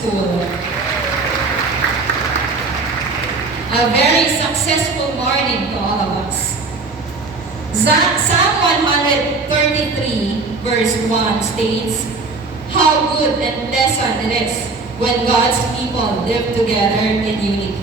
School. A very successful morning to all of us. Psalm 133 verse 1 states, "How good and pleasant it is when God's people live together in unity."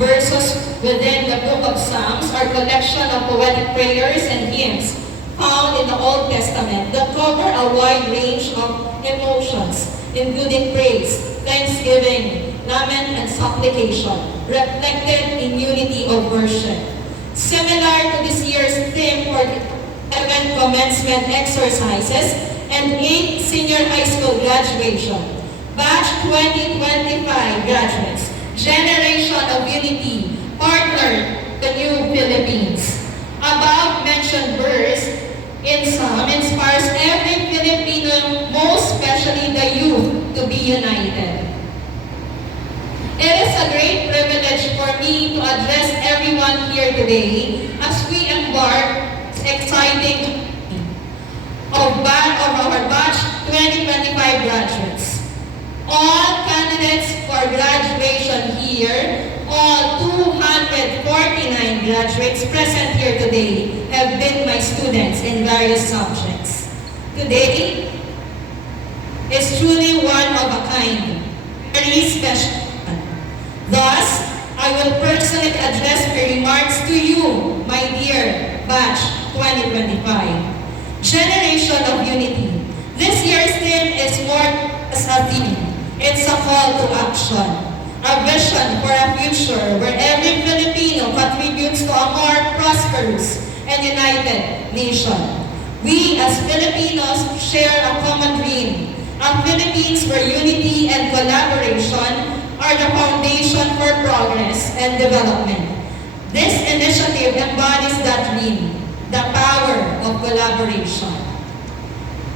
Verses within the book of Psalms are collection of poetic prayers and hymns found in the Old Testament that cover a wide range of emotions, including praise, thanksgiving, lament, and supplication, reflected in unity of worship. Similar to this year's theme for the 11 commencement exercises and 8 senior high school graduation, Batch 2025 graduates, Generation of Unity, partnered the New Philippines. Above mentioned verse in Psalm inspires every Filipino, most especially the youth, to be united. It is a great privilege for me to address everyone here today as we embark exciting of our batch 2025 graduates. All candidates for graduation here, all 249 graduates present here today have been my students in various subjects. Today is truly one of a kind, very special. Thus, I will personally address my remarks to you, my dear batch 2025. Generation of Unity. This year's theme is more as a theme. It's a call to action, a vision for a future where every Filipino contributes to a more prosperous and united nation. We as Filipinos share a common dream, a Philippines where unity and collaboration are the foundation for progress and development. This initiative embodies that dream, the power of collaboration.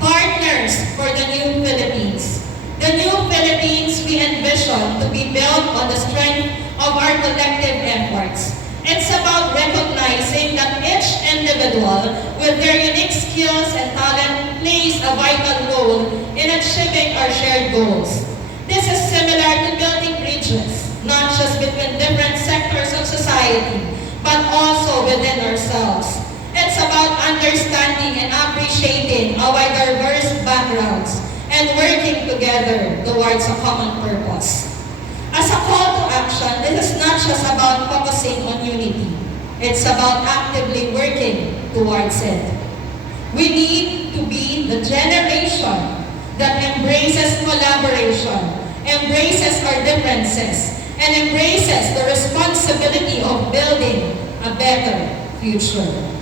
Partners for the New Philippines. The New Philippines we envision to be built on the strength of our collective efforts. It's about recognizing that each individual with their unique skills and talent plays a vital role in achieving our shared goals. This is similar to building bridges, not just between different sectors of society, but also within ourselves. It's about understanding and appreciating our diverse backgrounds and working together towards a common purpose. As a call to action, this is not just about focusing on unity. It's about actively working towards it. We need to be the generation that embraces collaboration, embraces our differences, and embraces the responsibility of building a better future.